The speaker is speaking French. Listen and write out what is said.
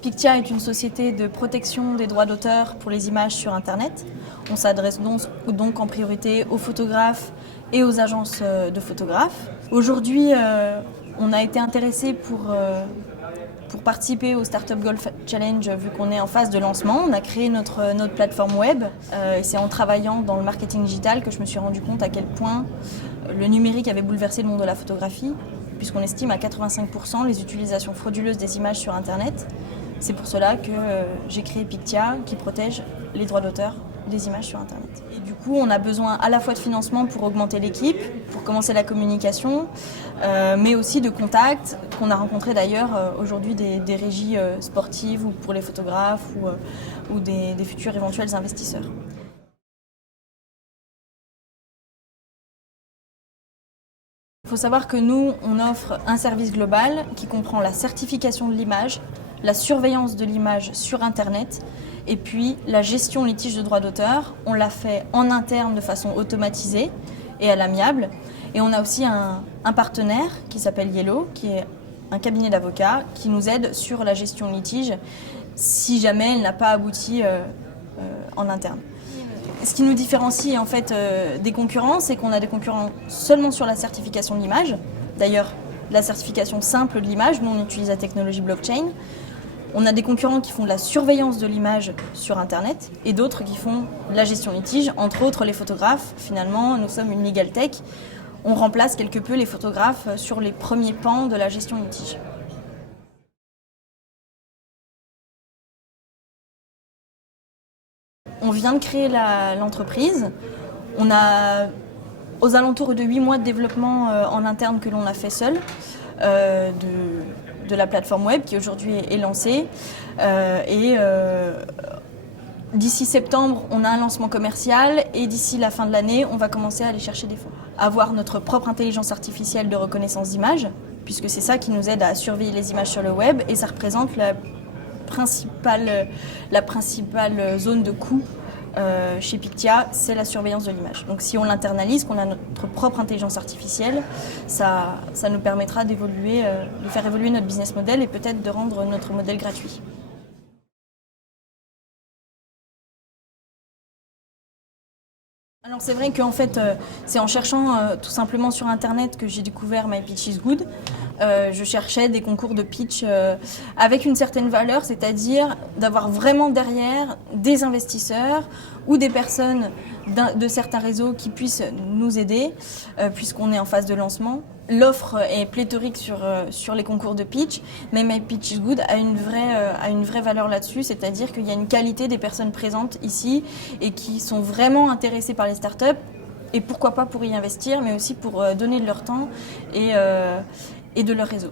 Pictia est une société de protection des droits d'auteur pour les images sur Internet. On s'adresse donc en priorité aux photographes et aux agences de photographes. Aujourd'hui, on a été intéressé pour participer au Startup Golf Challenge vu qu'on est en phase de lancement. On a créé notre plateforme web et c'est en travaillant dans le marketing digital que je me suis rendu compte à quel point le numérique avait bouleversé le monde de la photographie, puisqu'on estime à 85% les utilisations frauduleuses des images sur Internet. C'est pour cela que j'ai créé Pictia, qui protège les droits d'auteur des images sur Internet. Et du coup, on a besoin à la fois de financement pour augmenter l'équipe, pour commencer la communication, mais aussi de contacts qu'on a rencontrés d'ailleurs aujourd'hui des régies sportives ou pour les photographes ou des futurs éventuels investisseurs. Il faut savoir que nous, on offre un service global qui comprend la certification de l'image, la surveillance de l'image sur Internet et puis la gestion litige de droits d'auteur. On l'a fait en interne de façon automatisée et à l'amiable. Et on a aussi un partenaire qui s'appelle Yellow, qui est un cabinet d'avocats qui nous aide sur la gestion litige si jamais elle n'a pas abouti en interne. Ce qui nous différencie en fait des concurrents, c'est qu'on a des concurrents seulement sur la certification de l'image. D'ailleurs, la certification simple de l'image, nous on utilise la technologie blockchain. On a des concurrents qui font de la surveillance de l'image sur Internet et d'autres qui font de la gestion litige, entre autres les photographes. Finalement, nous sommes une legal tech. On remplace quelque peu les photographes sur les premiers pans de la gestion litige. On vient de créer l'entreprise. On a aux alentours de 8 mois de développement en interne que l'on a fait seul de la plateforme web qui aujourd'hui est lancée. D'ici septembre, on a un lancement commercial et d'ici la fin de l'année, on va commencer à aller chercher des fonds. Avoir notre propre intelligence artificielle de reconnaissance d'images, puisque c'est ça qui nous aide à surveiller les images sur le web et ça représente la principale zone de coût chez Pictia, c'est la surveillance de l'image. Donc si on l'internalise, qu'on a notre propre intelligence artificielle, ça nous permettra de faire évoluer notre business model et peut-être de rendre notre modèle gratuit. Alors c'est vrai qu'en fait, c'est en cherchant tout simplement sur Internet que j'ai découvert My Pitch is Good. Je cherchais des concours de pitch avec une certaine valeur, c'est-à-dire d'avoir vraiment derrière des investisseurs ou des personnes de certains réseaux qui puissent nous aider, puisqu'on est en phase de lancement. L'offre est pléthorique sur les concours de pitch, mais My Pitch is Good a une vraie valeur là-dessus, c'est-à-dire qu'il y a une qualité des personnes présentes ici et qui sont vraiment intéressées par les startups et pourquoi pas pour y investir, mais aussi pour donner de leur temps et de leur réseau.